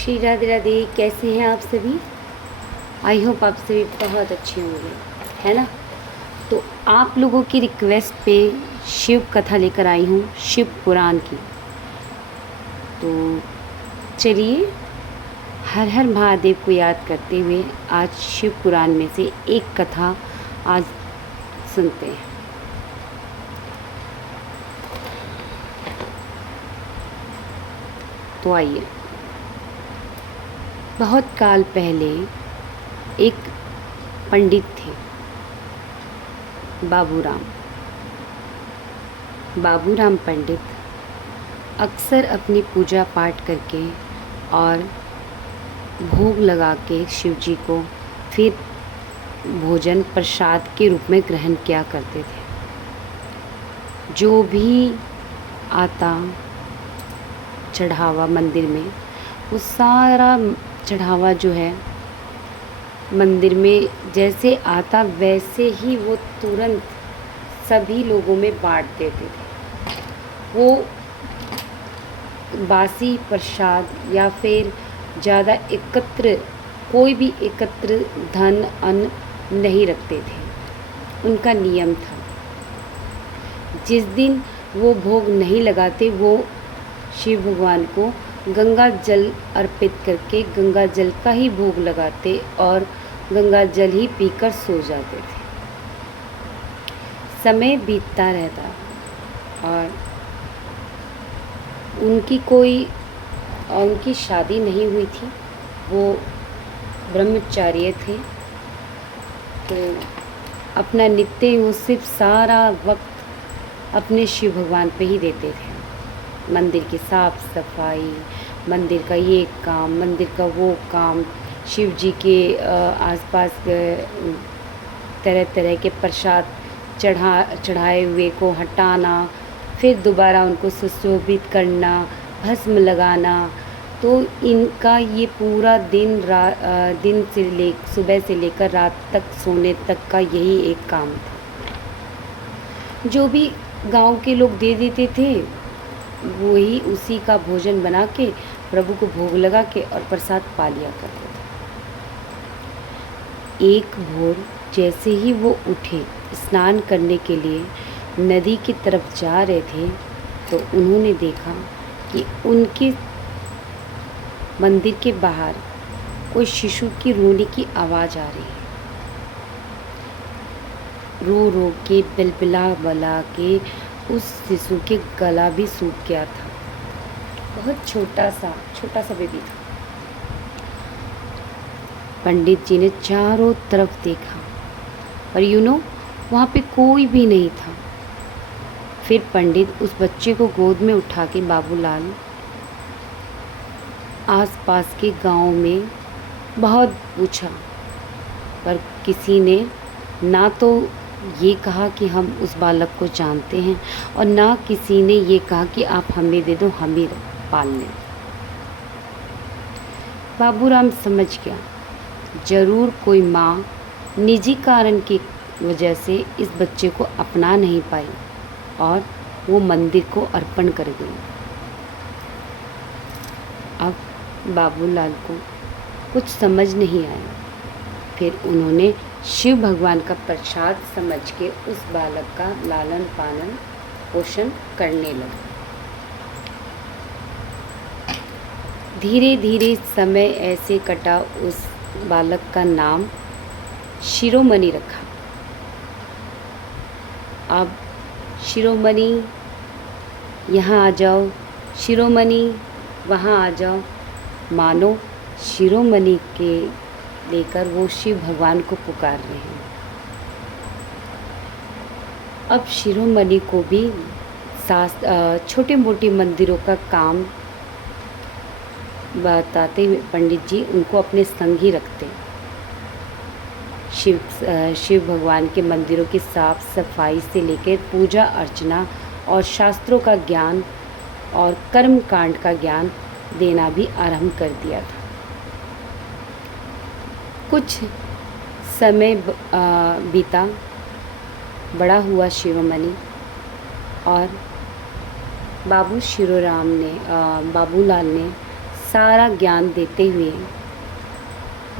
श्री राधे राधे। कैसे हैं आप सभी? आई होप आप सभी बहुत अच्छे होंगे, है ना। तो आप लोगों की रिक्वेस्ट पे शिव कथा लेकर आई हूँ, शिव पुराण की। तो चलिए हर हर महादेव को याद करते हुए आज शिव पुराण में से एक कथा आज सुनते हैं। तो आइए। बहुत काल पहले एक पंडित थे, बाबूराम पंडित अक्सर अपनी पूजा पाठ करके और भोग लगा के शिव जी को फिर भोजन प्रसाद के रूप में ग्रहण किया करते थे। जो भी आता चढ़ावा मंदिर में, वो सारा चढ़ावा जो है मंदिर में जैसे आता वैसे ही वो तुरंत सभी लोगों में बांट देते थे। वो बासी प्रसाद या फिर ज़्यादा कोई भी एकत्र धन अन्न नहीं रखते थे। उनका नियम था, जिस दिन वो भोग नहीं लगाते वो शिव भगवान को गंगा जल अर्पित करके गंगा जल का ही भोग लगाते और गंगा जल ही पीकर सो जाते थे। समय बीतता रहता और उनकी शादी नहीं हुई थी। वो ब्रह्मचार्य थे। तो अपना नित्य वो सिर्फ सारा वक्त अपने शिव भगवान पे ही देते थे। मंदिर की साफ सफाई, मंदिर का ये काम, मंदिर का वो काम, शिव जी के आसपास तरह तरह के प्रसाद चढ़ाए हुए को हटाना, फिर दोबारा उनको सुशोभित करना, भस्म लगाना। तो इनका ये पूरा दिन से सुबह से लेकर रात तक सोने तक का यही एक काम था। जो भी गांव के लोग दे देते थे वही उसी का भोजन बना के प्रभु को भोग लगा के और प्रसाद पा लिया करते थे। एक भोर जैसे ही वो उठे स्नान करने के लिए नदी की तरफ जा रहे थे, तो उन्होंने देखा कि उनके मंदिर के बाहर कोई शिशु की रोने की आवाज़ आ रही है। रो रो के बिलबिला के उस शिशु के गला भी सूख गया था। बहुत छोटा सा बेबी था। पंडित जी ने चारों तरफ देखा पर वहाँ पे कोई भी नहीं था। फिर पंडित उस बच्चे को गोद में उठा के बाबूलाल आसपास के गांव में बहुत पूछा, पर किसी ने ना तो ये कहा कि हम उस बालक को जानते हैं और ना किसी ने ये कहा कि आप हमें दे दो, हम ही पाल लें। बाबूराम समझ गया, ज़रूर कोई माँ निजी कारण की वजह से इस बच्चे को अपना नहीं पाई और वो मंदिर को अर्पण कर गई। अब बाबूलाल को कुछ समझ नहीं आया। फिर उन्होंने शिव भगवान का प्रसाद समझ के उस बालक का लालन पालन पोषण करने लगे। धीरे धीरे समय ऐसे कटा, उस बालक का नाम शिरोमणि रखा। अब शिरोमणि यहाँ आ जाओ, शिरोमणि वहाँ आ जाओ, मानो शिरोमणि के लेकर वो शिव भगवान को पुकार रहे हैं। अब शिरोमणि को भी छोटे मोटे मंदिरों का काम बताते हुए पंडित जी उनको अपने संग ही रखते। शिव भगवान के मंदिरों की साफ सफाई से लेकर पूजा अर्चना और शास्त्रों का ज्ञान और कर्म कांड का ज्ञान देना भी आरंभ कर दिया था। कुछ समय बीता, बड़ा हुआ शिरोमणि और बाबूलाल ने सारा ज्ञान देते हुए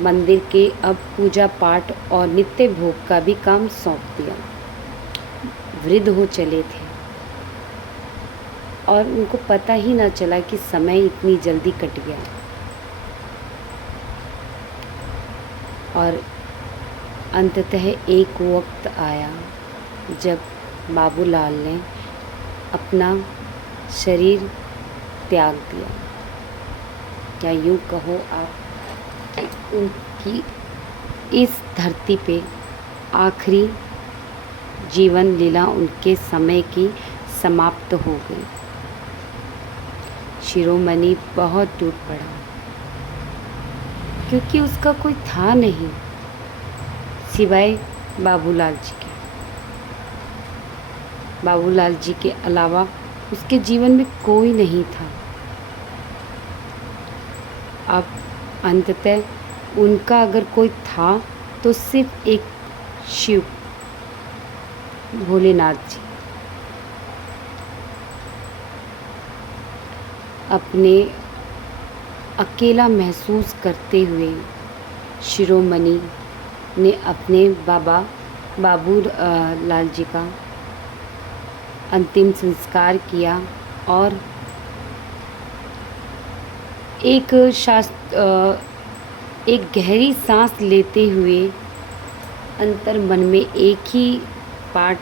मंदिर के अब पूजा पाठ और नित्य भोग का भी काम सौंप दिया। वृद्ध हो चले थे और उनको पता ही ना चला कि समय इतनी जल्दी कट गया। और अंततः एक वक्त आया जब बाबूलाल ने अपना शरीर त्याग दिया, या यूँ कहो आप कि उनकी इस धरती पे आखिरी जीवन लीला उनके समय की समाप्त हो गई। शिरोमणि बहुत टूट पड़ा, क्योंकि उसका कोई था नहीं सिवाय बाबूलाल जी के। बाबूलाल जी के अलावा उसके जीवन में कोई नहीं था। अब अंततः उनका अगर कोई था तो सिर्फ एक शिव, भोलेनाथ जी। अपने अकेला महसूस करते हुए शिरोमणि ने अपने बाबू लाल जी का अंतिम संस्कार किया और एक गहरी सांस लेते हुए अंतर मन में एक ही पाठ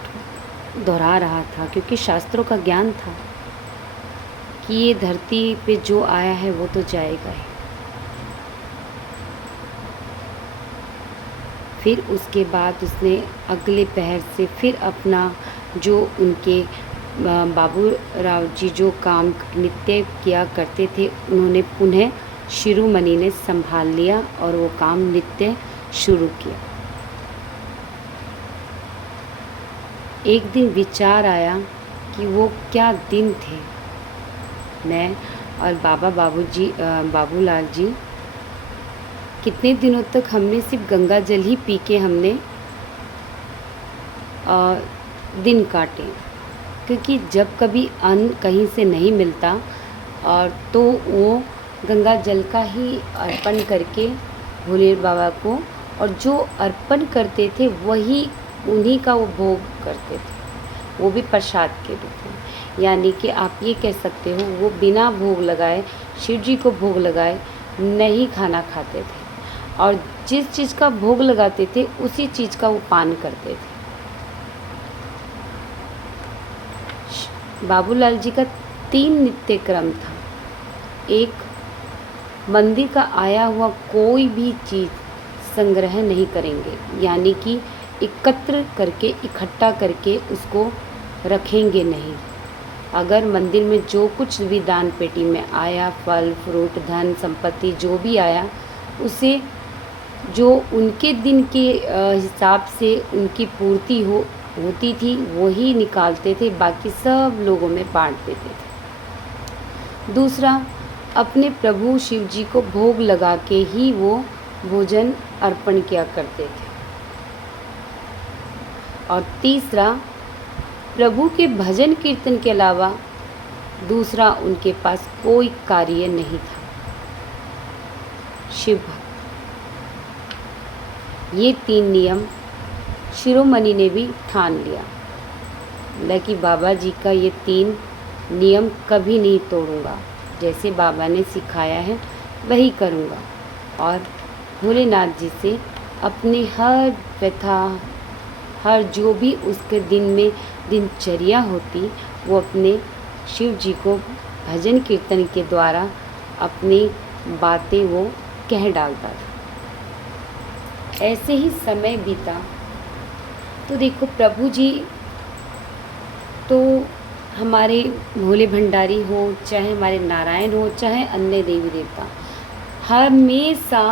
दोहरा रहा था, क्योंकि शास्त्रों का ज्ञान था कि ये धरती पे जो आया है वो तो जाएगा ही। फिर उसके बाद उसने अगले पहर से फिर अपना जो उनके बाबू राव जी जो काम नित्य किया करते थे, उन्होंने पुनः शिरोमणि ने संभाल लिया और वो काम नित्य शुरू किया। एक दिन विचार आया कि वो क्या दिन थे। मैं और बाबूलाल जी कितने दिनों तक हमने सिर्फ गंगा जल ही पी के हमने दिन काटे, क्योंकि जब कभी अन्न कहीं से नहीं मिलता और तो वो गंगा जल का ही अर्पण करके भोले बाबा को, और जो अर्पण करते थे वही उन्हीं का वो भोग करते थे, वो भी प्रसाद के रूप में। यानी कि आप ये कह सकते हो वो बिना भोग लगाए, शिव जी को भोग लगाए नहीं खाना खाते थे, और जिस चीज़ का भोग लगाते थे उसी चीज़ का वो पान करते थे। बाबूलाल जी का 3 नित्य क्रम था। एक, मंदिर का आया हुआ कोई भी चीज़ संग्रह नहीं करेंगे, यानी कि एकत्र करके इकट्ठा करके उसको रखेंगे नहीं। अगर मंदिर में जो कुछ भी दान पेटी में आया, फल फ्रूट धन संपत्ति जो भी आया, उसे जो उनके दिन के हिसाब से उनकी पूर्ति होती थी वही निकालते थे, बाकी सब लोगों में बांट देते थे। दूसरा, अपने प्रभु शिव जी को भोग लगा के ही वो भोजन अर्पण किया करते थे। और तीसरा, प्रभु के भजन कीर्तन के अलावा दूसरा उनके पास कोई कार्य नहीं था। शिव भक्त, ये 3 नियम शिरोमणि ने भी ठान लिया, लेकिन बाबा जी का ये 3 नियम कभी नहीं तोड़ूंगा, जैसे बाबा ने सिखाया है वही करूंगा। और भोलेनाथ जी से अपनी हर व्यथा, हर जो भी उसके दिन में दिनचर्या होती, वो अपने शिव जी को भजन कीर्तन के द्वारा अपनी बातें वो कह डालता था। ऐसे ही समय बीता तो देखो, प्रभु जी तो हमारे भोले भंडारी हो, चाहे हमारे नारायण हो, चाहे अन्य देवी देवता, हमेशा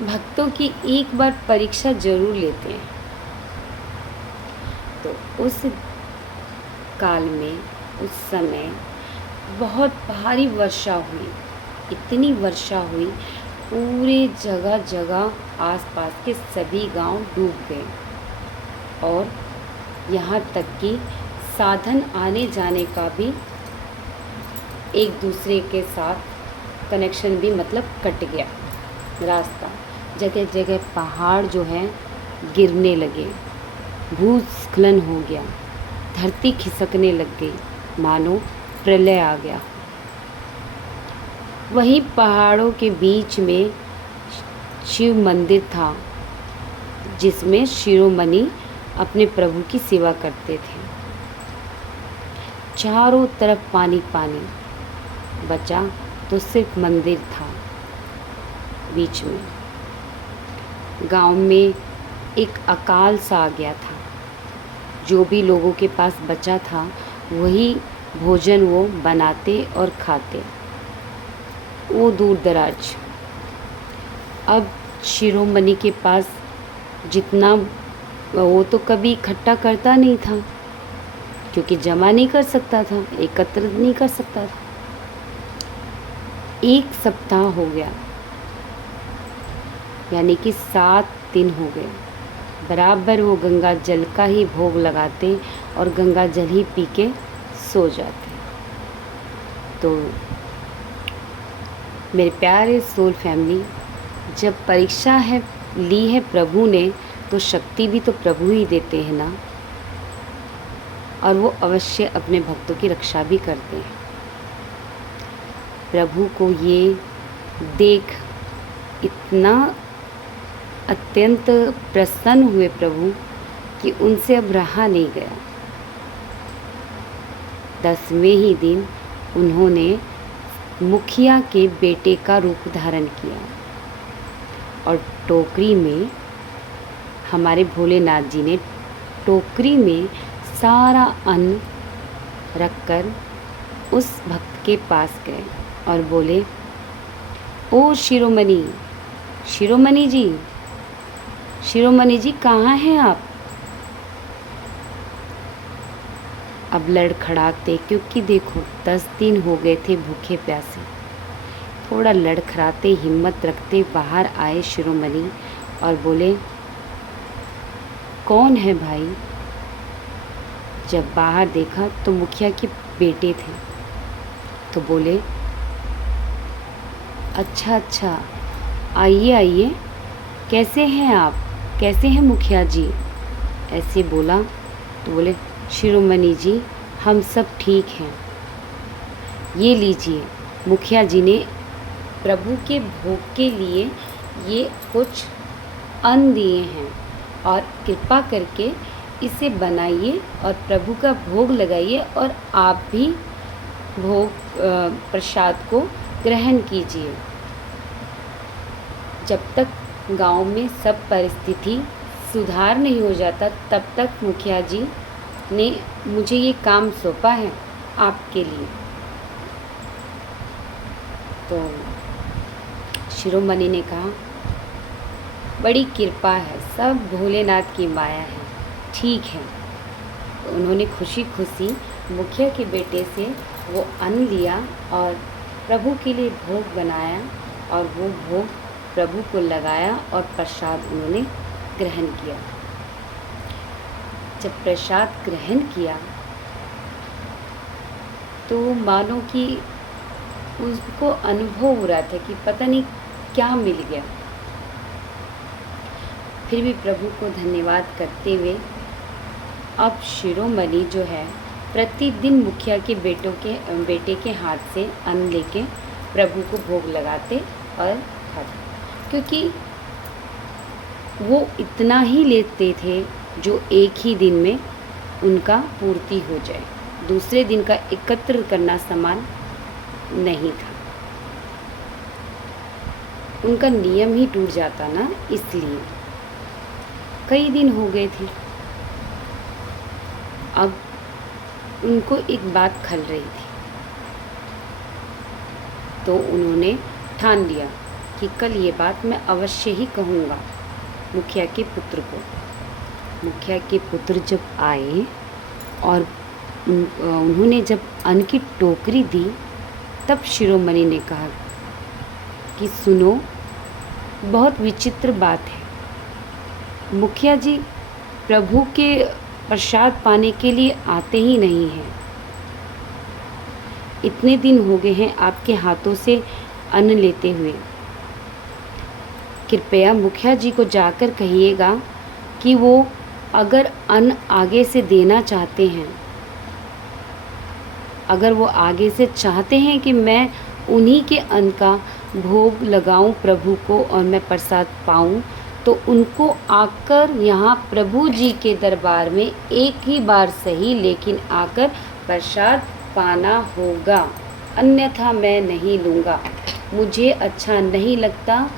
भक्तों की एक बार परीक्षा जरूर लेते हैं। तो उस काल में, उस समय बहुत भारी वर्षा हुई, इतनी वर्षा हुई, पूरे जगह जगह आसपास के सभी गांव डूब गए, और यहाँ तक कि साधन आने जाने का भी एक दूसरे के साथ कनेक्शन भी मतलब कट गया रास्ता। जगह जगह पहाड़ जो है गिरने लगे, भूस्खलन हो गया, धरती खिसकने लग गई, मानो प्रलय आ गया। वहीं पहाड़ों के बीच में शिव मंदिर था, जिसमें शिरोमणि अपने प्रभु की सेवा करते थे। चारों तरफ पानी पानी, बचा तो सिर्फ मंदिर था बीच में। गांव में एक अकाल सा आ गया था। जो भी लोगों के पास बचा था वही भोजन वो बनाते और खाते, वो दूर दराज। अब शिरोमणि के पास जितना, वो तो कभी इकट्ठा करता नहीं था, क्योंकि जमा नहीं कर सकता था, एकत्र नहीं कर सकता था। 1 सप्ताह हो गया, यानी कि 7 दिन हो गए। बराबर वो गंगा जल का ही भोग लगाते और गंगा जल ही पी के सो जाते। तो मेरे प्यारे सोल फैमिली, जब परीक्षा है ली है प्रभु ने, तो शक्ति भी तो प्रभु ही देते हैं ना, और वो अवश्य अपने भक्तों की रक्षा भी करते हैं। प्रभु को ये देख इतना अत्यंत प्रसन्न हुए प्रभु कि उनसे अब रहा नहीं गया। 10वें ही दिन उन्होंने मुखिया के बेटे का रूप धारण किया और टोकरी में, हमारे भोलेनाथ जी ने टोकरी में सारा अन्न रखकर उस भक्त के पास गए और बोले, ओ शिरोमणि, शिरोमणि जी, शिरोमणि जी कहाँ हैं आप? अब लड़खड़ाते, क्योंकि देखो 10 दिन हो गए थे भूखे प्यासे। थोड़ा लड़खड़ाते, हिम्मत रखते बाहर आए शिरोमणि और बोले, कौन है भाई? जब बाहर देखा तो मुखिया के बेटे थे, तो बोले, अच्छा अच्छा, आइए आइए, कैसे हैं आप, कैसे हैं मुखिया जी? ऐसे बोला तो बोले, शिरोमणि जी हम सब ठीक हैं। ये लीजिए, मुखिया जी ने प्रभु के भोग के लिए ये कुछ अन्न दिए हैं और कृपा करके इसे बनाइए और प्रभु का भोग लगाइए और आप भी भोग प्रसाद को ग्रहण कीजिए। जब तक गांव में सब परिस्थिति सुधार नहीं हो जाता, तब तक मुखिया जी ने मुझे ये काम सौंपा है आपके लिए। तो शिरोमणि ने कहा, बड़ी कृपा है, सब भोलेनाथ की माया है, ठीक है। तो उन्होंने खुशी खुशी मुखिया के बेटे से वो अन्न लिया और प्रभु के लिए भोग बनाया और वो भोग प्रभु को लगाया और प्रसाद उन्होंने ग्रहण किया। जब प्रसाद ग्रहण किया तो मानो कि उसको अनुभव हो रहा था कि पता नहीं क्या मिल गया। फिर भी प्रभु को धन्यवाद करते हुए अब शिरोमणि जो है प्रतिदिन मुखिया के बेटे के हाथ से अन्न लेके प्रभु को भोग लगाते और खाते, क्योंकि वो इतना ही लेते थे जो एक ही दिन में उनका पूर्ति हो जाए। दूसरे दिन का एकत्र करना सामान नहीं था, उनका नियम ही टूट जाता ना, इसलिए। कई दिन हो गए थे, अब उनको एक बात खल रही थी, तो उन्होंने ठान लिया कि कल ये बात मैं अवश्य ही कहूँगा मुखिया के पुत्र को। मुखिया के पुत्र जब आए और उन्होंने जब अन्न की टोकरी दी, तब शिरोमणि ने कहा कि सुनो, बहुत विचित्र बात है। मुखिया जी प्रभु के प्रसाद पाने के लिए आते ही नहीं हैं। इतने दिन हो गए हैं आपके हाथों से अन्न लेते हुए। कृपया मुखिया जी को जाकर कहिएगा कि वो अगर अन्न आगे से देना चाहते हैं, अगर वो आगे से चाहते हैं कि मैं उन्हीं के अन्न का भोग लगाऊं प्रभु को और मैं प्रसाद पाऊं, तो उनको आकर यहाँ प्रभु जी के दरबार में एक ही बार सही लेकिन आकर प्रसाद पाना होगा, अन्यथा मैं नहीं लूँगा। मुझे अच्छा नहीं लगता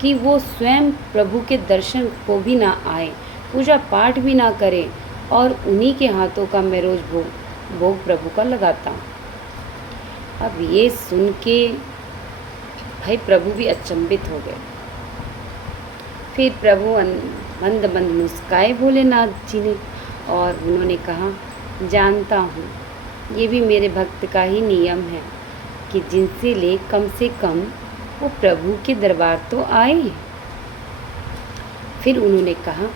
कि वो स्वयं प्रभु के दर्शन को भी ना आए, पूजा पाठ भी ना करें और उन्हीं के हाथों का मैं रोज़ भोग प्रभु का लगाता हूँ। अब ये सुन के भाई प्रभु भी अचंभित हो गए। फिर प्रभु मंद मंद मुस्काए भोलेनाथ जी ने और उन्होंने कहा, जानता हूँ ये भी मेरे भक्त का ही नियम है कि जिनसे ले कम से कम वो प्रभु के दरबार तो आए। फिर उन्होंने कहा,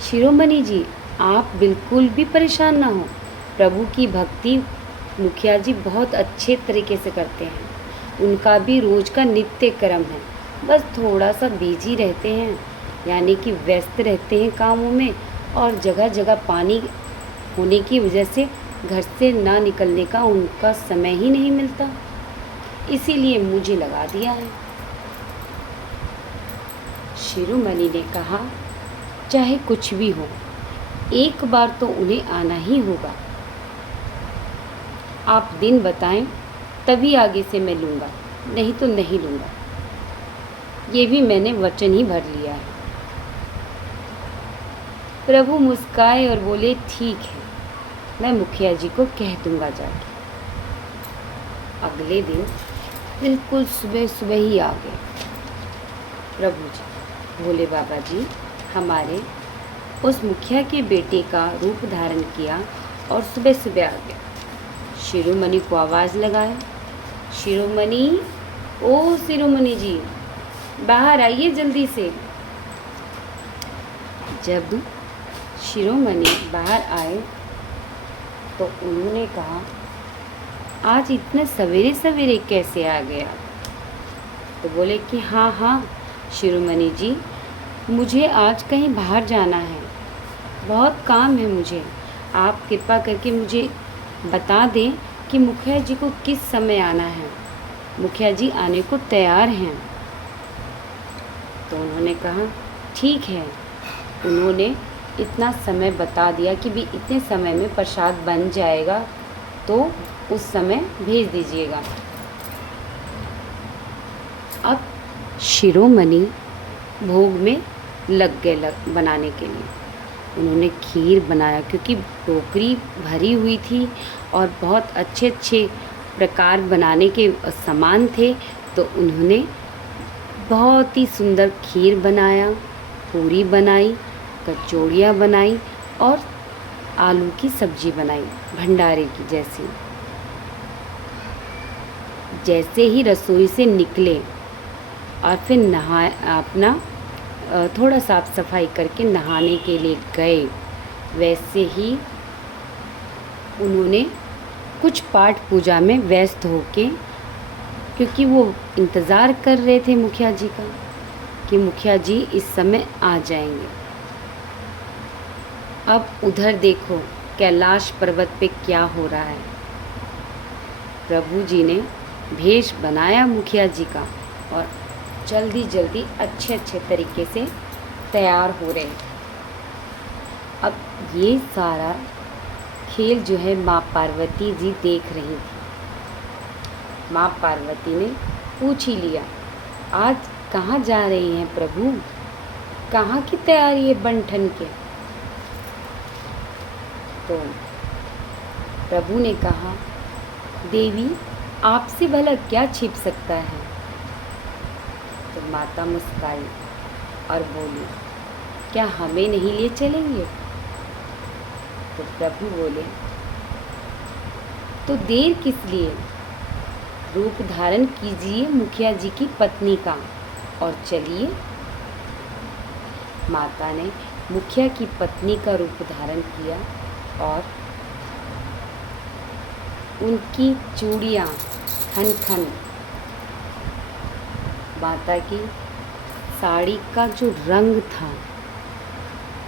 शिरोमणि जी आप बिल्कुल भी परेशान ना हो, प्रभु की भक्ति मुखिया जी बहुत अच्छे तरीके से करते हैं, उनका भी रोज़ का नित्य कर्म है, बस थोड़ा सा बिजी रहते हैं, यानी कि व्यस्त रहते हैं कामों में और जगह जगह पानी होने की वजह से घर से ना निकलने का उनका समय ही नहीं मिलता, इसीलिए मुझे लगा दिया है। शिरोमणि ने कहा, चाहे कुछ भी हो एक बार तो उन्हें आना ही होगा, आप दिन बताएं तभी आगे से मैं लूँगा, नहीं तो नहीं लूँगा, ये भी मैंने वचन ही भर लिया है। प्रभु मुस्काए और बोले, ठीक है मैं मुखिया जी को कह दूँगा जाके। अगले दिन बिल्कुल सुबह सुबह ही आ गए प्रभु जी। भोले बाबा जी हमारे उस मुखिया के बेटे का रूप धारण किया और सुबह सुबह आ गए। शिरोमणि को आवाज़ लगाया, शिरोमणि, ओ शिरोमणि जी बाहर आइए जल्दी से। जब शिरोमणि बाहर आए तो उन्होंने कहा, आज इतने सवेरे सवेरे कैसे आ गए आप? तो बोले कि हाँ हाँ शिरोमणि जी, मुझे आज कहीं बाहर जाना है, बहुत काम है मुझे, आप कृपा करके मुझे बता दें कि मुखिया जी को किस समय आना है। मुखिया जी आने को तैयार हैं। तो उन्होंने कहा, ठीक है। उन्होंने इतना समय बता दिया कि भी इतने समय में प्रसाद बन जाएगा, तो उस समय भेज दीजिएगा। अब शिरोमणि भोग में लग गए बनाने के लिए। उन्होंने खीर बनाया क्योंकि टोकरी भरी हुई थी और बहुत अच्छे अच्छे प्रकार बनाने के सामान थे, तो उन्होंने बहुत ही सुंदर खीर बनाया, पूरी बनाई, कचौड़ियाँ बनाई और आलू की सब्जी बनाई भंडारे की जैसी। जैसे ही रसोई से निकले और फिर अपना थोड़ा साफ सफाई करके नहाने के लिए गए, वैसे ही उन्होंने कुछ पाठ पूजा में व्यस्त होके, क्योंकि वो इंतज़ार कर रहे थे मुखिया जी का कि मुखिया जी इस समय आ जाएंगे। अब उधर देखो कैलाश पर्वत पे क्या हो रहा है। प्रभु जी ने भेष बनाया मुखिया जी का और जल्दी जल्दी अच्छे अच्छे तरीके से तैयार हो रहे। अब ये सारा खेल जो है माँ पार्वती जी देख रही थी। माँ पार्वती ने पूछ ही लिया, आज कहाँ जा रही हैं प्रभु, कहाँ की तैयारी है बन ठन के? तो प्रभु ने कहा, देवी आपसे भला क्या छिप सकता है? तो माता मुस्काई और बोली, क्या हमें नहीं ले चलेंगे? तो प्रभु बोले, तो देर किस लिए, रूप धारण कीजिए मुखिया जी की पत्नी का और चलिए। माता ने मुखिया की पत्नी का रूप धारण किया और उनकी चूड़ियाँ खन खन माता की साड़ी का जो रंग था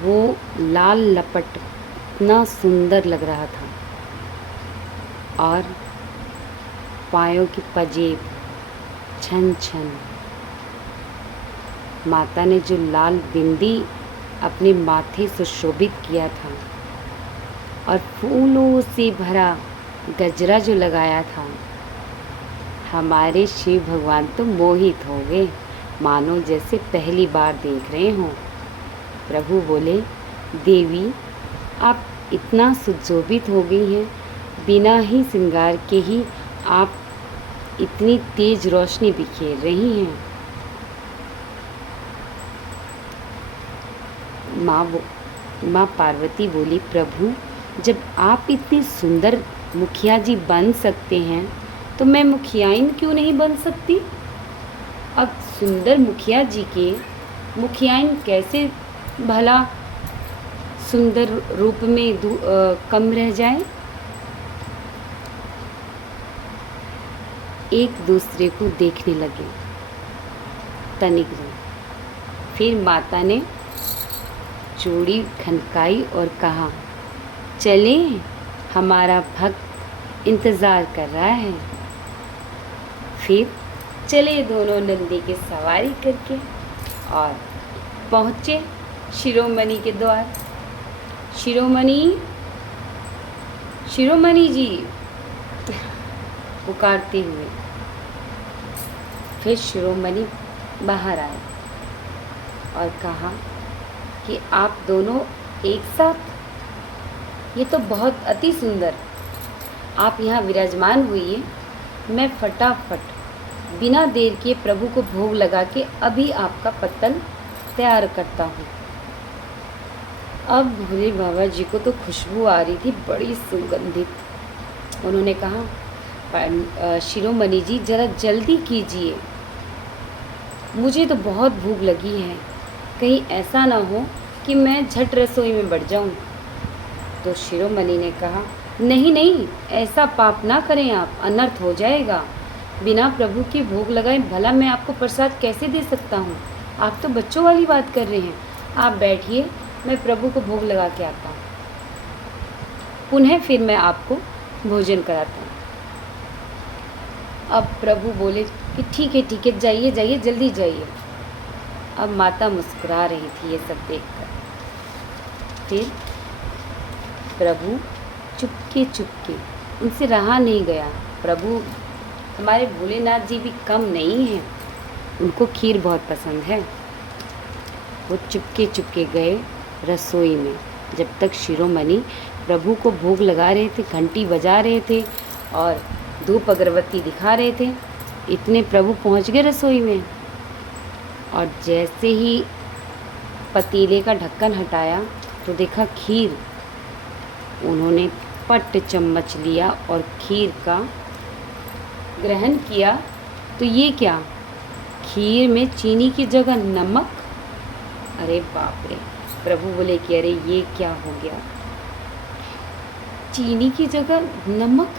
वो लाल लपट इतना सुंदर लग रहा था, और पायों की पजेब छन छन। माता ने जो लाल बिंदी अपने माथे सुशोभित किया था और फूलों से भरा गजरा जो लगाया था, हमारे शिव भगवान तो मोहित हो गए, मानो जैसे पहली बार देख रहे हों। प्रभु बोले, देवी आप इतना सुशोभित हो गई हैं, बिना ही श्रृंगार के ही आप इतनी तेज रोशनी बिखेर रही हैं। माँ पार्वती बोली, प्रभु जब आप इतनी सुंदर मुखिया जी बन सकते हैं तो मैं मुखियाइन क्यों नहीं बन सकती? अब सुंदर मुखिया जी के मुखियाइन कैसे भला सुंदर रूप में कम रह जाए? एक दूसरे को देखने लगे तनिक दिन। फिर माता ने चूड़ी खनकाई और कहा, चलें, हमारा भक्त इंतज़ार कर रहा है। फिर चले दोनों नंदी की सवारी करके और पहुँचे शिरोमणि के द्वार। शिरोमणि, शिरोमणि जी पुकारते हुए फिर शिरोमणि बाहर आए और कहा कि आप दोनों एक साथ, ये तो बहुत अति सुंदर। आप यहाँ विराजमान हुई, मैं फटाफट बिना देर किए प्रभु को भोग लगा के अभी आपका पत्तल तैयार करता हूँ। अब भोले बाबा जी को तो खुशबू आ रही थी बड़ी सुगंधित। उन्होंने कहा, शिरोमणि जी ज़रा जल्दी कीजिए, मुझे तो बहुत भूख लगी है, कहीं ऐसा ना हो कि मैं झट रसोई में बढ़ जाऊं। तो शिरोमणि ने कहा, नहीं नहीं, ऐसा पाप ना करें आप, अनर्थ हो जाएगा। बिना प्रभु की भोग लगाए भला मैं आपको प्रसाद कैसे दे सकता हूँ? आप तो बच्चों वाली बात कर रहे हैं। आप बैठिए, मैं प्रभु को भोग लगा के आता हूँ, पुनः फिर मैं आपको भोजन कराता हूँ। अब प्रभु बोले कि ठीक है, जाइए जाइए, जल्दी जाइए। अब माता मुस्कुरा रही थी ये सब देखकर। फिर प्रभु चुपके चुपके, उनसे रहा नहीं गया। प्रभु हमारे भोलेनाथ जी भी कम नहीं हैं, उनको खीर बहुत पसंद है। वो चुपके चुपके गए रसोई में। जब तक शिरोमणि प्रभु को भोग लगा रहे थे, घंटी बजा रहे थे और धूप अगरबत्ती दिखा रहे थे, इतने प्रभु पहुंच गए रसोई में। और जैसे ही पतीले का ढक्कन हटाया तो देखा खीर। उन्होंने पट चम्मच लिया और खीर का ग्रहण किया। तो ये क्या, खीर में चीनी की जगह नमक? अरे बाप रे! प्रभु बोले कि अरे ये क्या हो गया, चीनी की जगह नमक?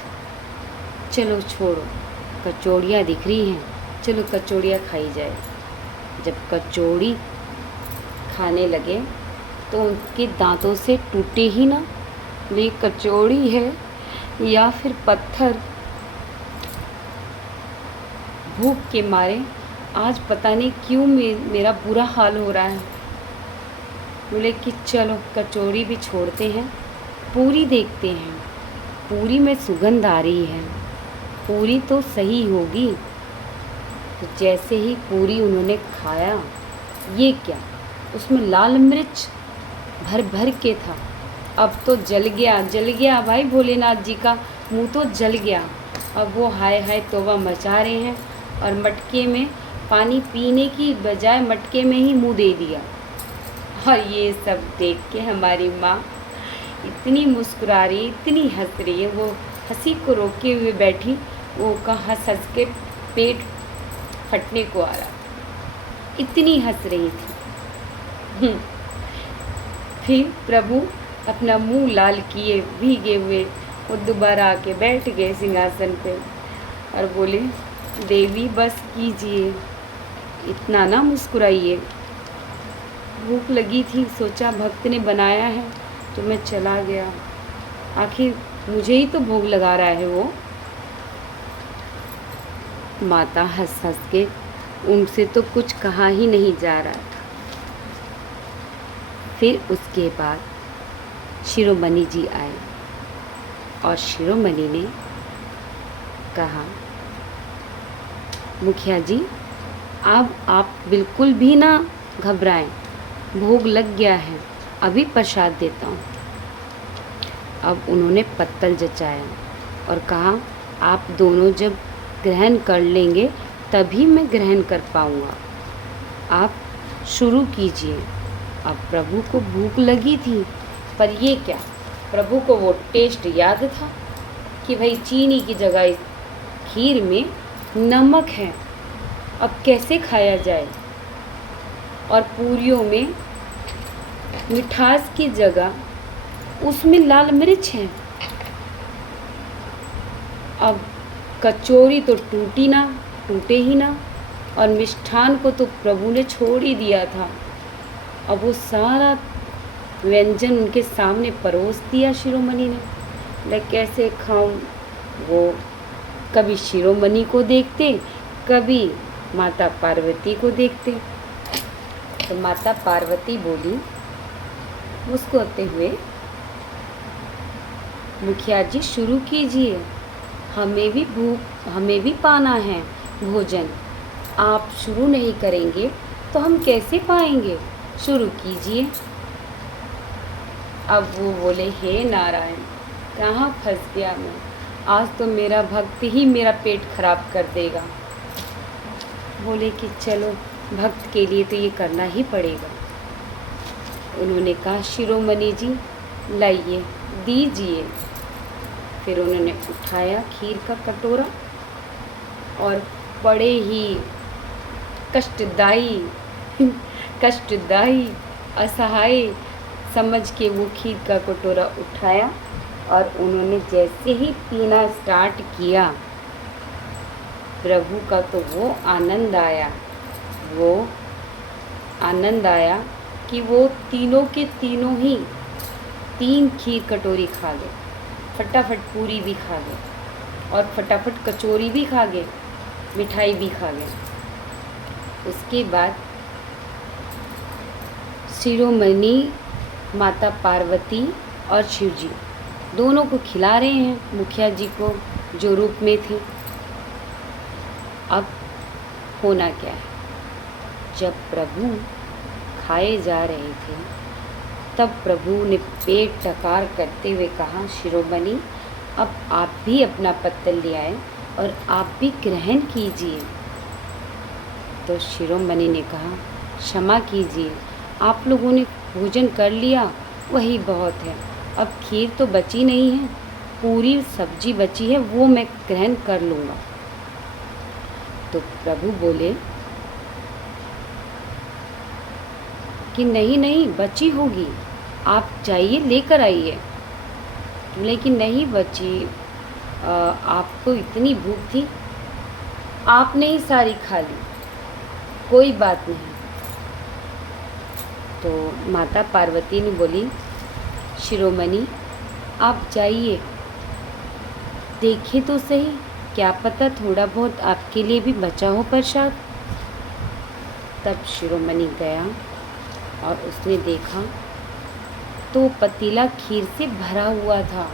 चलो छोड़ो, कचौड़ियाँ दिख रही हैं, चलो कचौड़ियाँ खाई जाए। जब कचौड़ी खाने लगे तो उनके दांतों से टूटे ही ना, ये कचौड़ी है या फिर पत्थर। भूख के मारे आज पता नहीं क्यों मेरा बुरा हाल हो रहा है। बोले कि चलो कचौड़ी भी छोड़ते हैं, पूरी देखते हैं, पूरी में सुगंध आ रही है, पूरी तो सही होगी। तो जैसे ही पूरी उन्होंने खाया, ये क्या, उसमें लाल मिर्च भर भर के था। अब तो जल गया भाई, भोलेनाथ जी का मुंह तो जल गया। अब वो हाय हाय तौबा मचा रहे हैं और मटके में पानी पीने की बजाय मटके में ही मुंह दे दिया। और ये सब देख के हमारी माँ इतनी मुस्कुरा रही, इतनी हंस रही है, वो हंसी को रोके हुए बैठी, वो का हंस हंस के पेट फटने को आ रहा, इतनी हंस रही थी। फिर प्रभु अपना मुंह लाल किए भीगे हुए वो दोबारा आके बैठ गए सिंहासन पे और बोले, देवी बस कीजिए, इतना ना मुस्कुराइए। भूख लगी थी, सोचा भक्त ने बनाया है तो मैं चला गया, आखिर मुझे ही तो भोग लगा रहा है वो। माता हंस हंस के उनसे तो कुछ कहा ही नहीं जा रहा था। फिर उसके बाद शिरोमणि जी आए और शिरोमणि ने कहा, मुखिया जी अब आप बिल्कुल भी ना घबराएं, भोग लग गया है, अभी प्रसाद देता हूँ। अब उन्होंने पत्तल जचाया और कहा, आप दोनों जब ग्रहण कर लेंगे तभी मैं ग्रहण कर पाऊँगा, आप शुरू कीजिए। अब प्रभु को भूख लगी थी, पर ये क्या, प्रभु को वो टेस्ट याद था कि भाई चीनी की जगह इस खीर में नमक है, अब कैसे खाया जाए। और पूरियों में मिठास की जगह उसमें लाल मिर्च है। अब कचौरी तो टूटे ही ना, और मिष्ठान को तो प्रभु ने छोड़ ही दिया था। अब वो सारा व्यंजन उनके सामने परोस दिया शिरोमणि ने। मैं कैसे खाऊं? वो कभी शिरोमणि को देखते, कभी माता पार्वती को देखते। तो माता पार्वती बोली मुस्कुराते हुए, मुखिया जी शुरू कीजिए, हमें भी पाना है भोजन। आप शुरू नहीं करेंगे तो हम कैसे पाएंगे, शुरू कीजिए। अब वो बोले, हे नारायण, कहाँ फंस गया मैं, आज तो मेरा भक्त ही मेरा पेट खराब कर देगा। बोले कि चलो भक्त के लिए तो ये करना ही पड़ेगा। उन्होंने कहा, शिरोमणि जी लाइए, दीजिए। फिर उन्होंने उठाया खीर का कटोरा और बड़े ही कष्टदायी असहाय समझ के वो खीर का कटोरा उठाया और उन्होंने जैसे ही पीना स्टार्ट किया, प्रभु का तो वो आनंद आया कि वो तीनों के तीनों ही 3 खीर कटोरी खा गए, फटाफट पूरी भी खा गए और फटाफट कचौरी भी खा गए, मिठाई भी खा गए। उसके बाद शिरोमणि माता पार्वती और शिव जी दोनों को खिला रहे हैं, मुखिया जी को जो रूप में थे। अब होना क्या है, जब प्रभु खाए जा रहे थे तब प्रभु ने पेट टकार करते हुए कहा, शिरोमणि अब आप भी अपना पत्तल ले आए और आप भी ग्रहण कीजिए। तो शिरोमणि ने कहा, क्षमा कीजिए, आप लोगों ने भोजन कर लिया वही बहुत है, अब खीर तो बची नहीं है, पूरी सब्जी बची है, वो मैं ग्रहण कर लूँगा। तो प्रभु बोले कि नहीं बची होगी, आप जाइए लेकर आइए। लेकिन नहीं बची, आपको इतनी भूख थी, आपने ही सारी खा ली, कोई बात नहीं। तो माता पार्वती ने बोली, शिरोमणि आप जाइए, देखिए तो सही, क्या पता थोड़ा बहुत आपके लिए भी बचा हो प्रसाद। तब शिरोमणि गया और उसने देखा तो पतीला खीर से भरा हुआ था।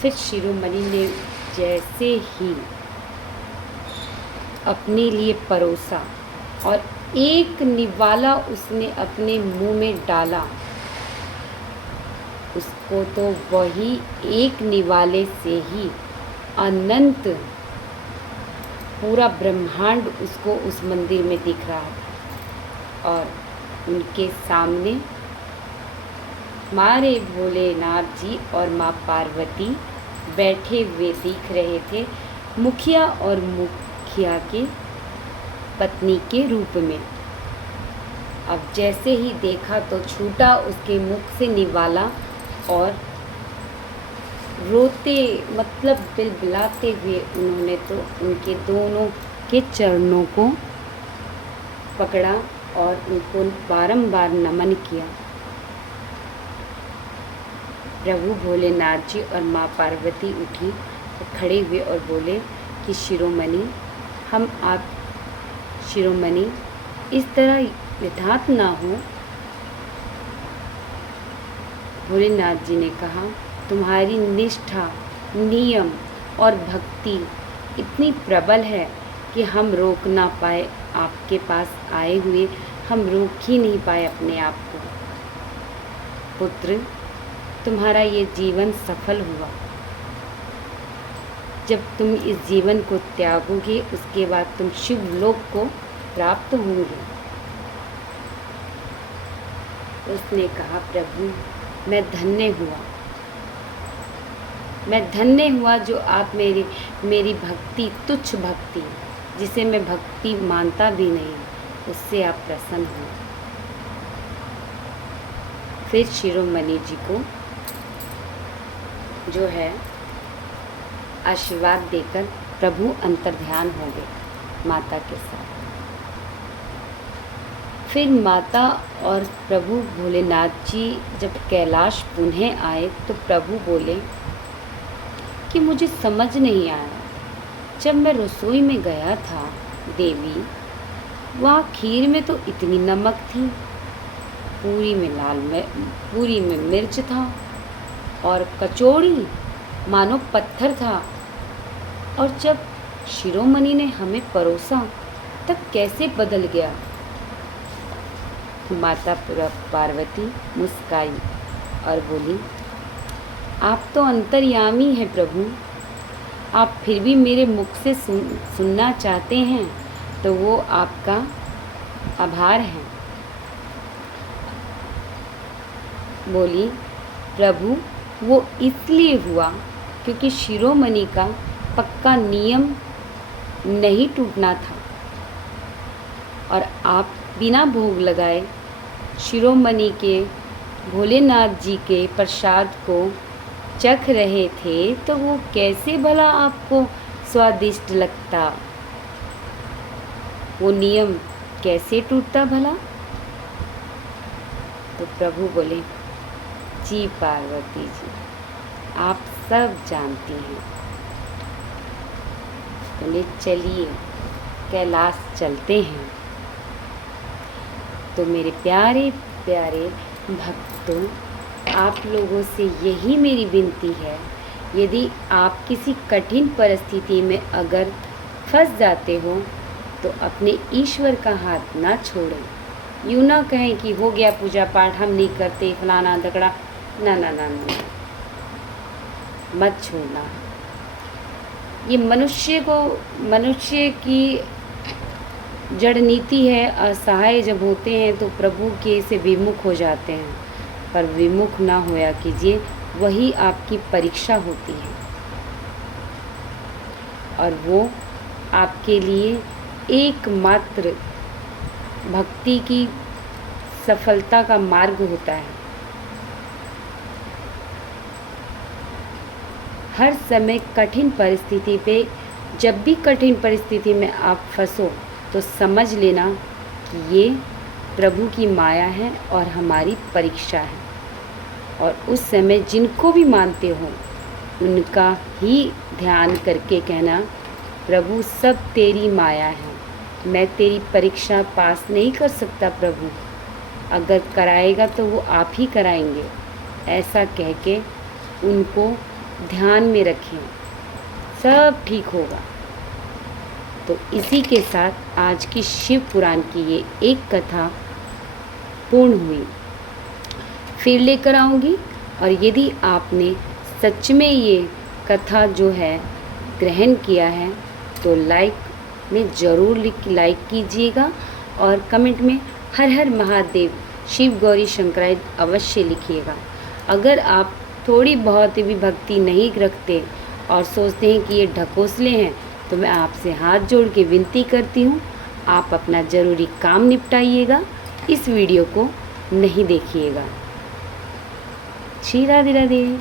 फिर शिरोमणि ने जैसे ही अपने लिए परोसा और एक निवाला उसने अपने मुंह में डाला, उसको तो वही एक निवाले से ही अनंत पूरा ब्रह्मांड उसको उस मंदिर में दिख रहा था। और उनके सामने हमारे भोलेनाथ जी और माँ पार्वती बैठे हुए दिख रहे थे, मुखिया और मुखिया के पत्नी के रूप में। अब जैसे ही देखा तो छूटा उसके मुख से निवाला और रोते मतलब बिलबिलाते हुए उन्होंने तो उनके दोनों के चरणों को पकड़ा और उनको बारंबार नमन किया। प्रभु भोलेनाथ जी और माँ पार्वती उठी और खड़े हुए और बोले कि शिरोमणि, हम आप शिरोमणि इस तरह यथार्थ ना हो। भोलेनाथ जी ने कहा, तुम्हारी निष्ठा, नियम और भक्ति इतनी प्रबल है कि हम रोक ना पाए। आपके पास आए हुए हम रोक ही नहीं पाए अपने आप को। पुत्र, तुम्हारा ये जीवन सफल हुआ। जब तुम इस जीवन को त्यागोगे उसके बाद तुम शिवलोक को प्राप्त होंगे। उसने कहा, प्रभु मैं धन्य हुआ जो आप मेरी भक्ति, तुच्छ भक्ति जिसे मैं भक्ति मानता भी नहीं, उससे आप प्रसन्न हो। फिर शिरोमणि जी को जो है आशीर्वाद देकर प्रभु अंतर्ध्यान हो गए माता के साथ। फिर माता और प्रभु भोलेनाथ जी जब कैलाश पुनः आए तो प्रभु बोले कि मुझे समझ नहीं आया, जब मैं रसोई में गया था देवी, वहाँ खीर में तो इतनी नमक थी, पूरी में मिर्च था और कचौड़ी मानो पत्थर था, और जब शिरोमणि ने हमें परोसा तब कैसे बदल गया। माता पार्वती मुस्काई और बोली, आप तो अंतर्यामी हैं प्रभु, आप फिर भी मेरे मुख से सुनना चाहते हैं तो वो आपका आभार है। बोली, प्रभु वो इसलिए हुआ क्योंकि शिरोमणि का पक्का नियम नहीं टूटना था और आप बिना भोग लगाए शिरोमणि के भोलेनाथ जी के प्रसाद को चख रहे थे, तो वो कैसे भला आपको स्वादिष्ट लगता, वो नियम कैसे टूटता भला। तो प्रभु बोले, जी पार्वती जी, आप सब जानती हैं। बोले, चलिए कैलाश चलते हैं। तो मेरे प्यारे प्यारे भक्तों, आप लोगों से यही मेरी विनती है, यदि आप किसी कठिन परिस्थिति में अगर फंस जाते हो तो अपने ईश्वर का हाथ ना छोड़ें। यूँ ना कहें कि हो गया पूजा पाठ, हम नहीं करते, फलाना धकड़ा, ना ना ना ना, मत छोड़ना। ये मनुष्य की जड़ नीति है। असहाय जब होते हैं तो प्रभु के से विमुख हो जाते हैं, पर विमुख ना होया कीजिए, वही आपकी परीक्षा होती है और वो आपके लिए एकमात्र भक्ति की सफलता का मार्ग होता है। हर समय कठिन परिस्थिति पे, जब भी कठिन परिस्थिति में आप फंसो तो समझ लेना कि ये प्रभु की माया है और हमारी परीक्षा है। और उस समय जिनको भी मानते हो उनका ही ध्यान करके कहना, प्रभु सब तेरी माया है, मैं तेरी परीक्षा पास नहीं कर सकता प्रभु, अगर कराएगा तो वो आप ही कराएंगे। ऐसा कह के उनको ध्यान में रखें, सब ठीक होगा। तो इसी के साथ आज की शिव पुराण की ये एक कथा पूर्ण हुई। फिर लेकर आऊँगी, और यदि आपने सच में ये कथा जो है ग्रहण किया है तो लाइक में ज़रूर लाइक कीजिएगा और कमेंट में हर हर महादेव शिव गौरी शंकराय अवश्य लिखिएगा। अगर आप थोड़ी बहुत भी भक्ति नहीं रखते और सोचते हैं कि ये ढकोसले हैं, तो मैं आपसे हाथ जोड़ के विनती करती हूँ, आप अपना ज़रूरी काम निपटाइएगा, इस वीडियो को नहीं देखिएगा। श्री राधे राधे।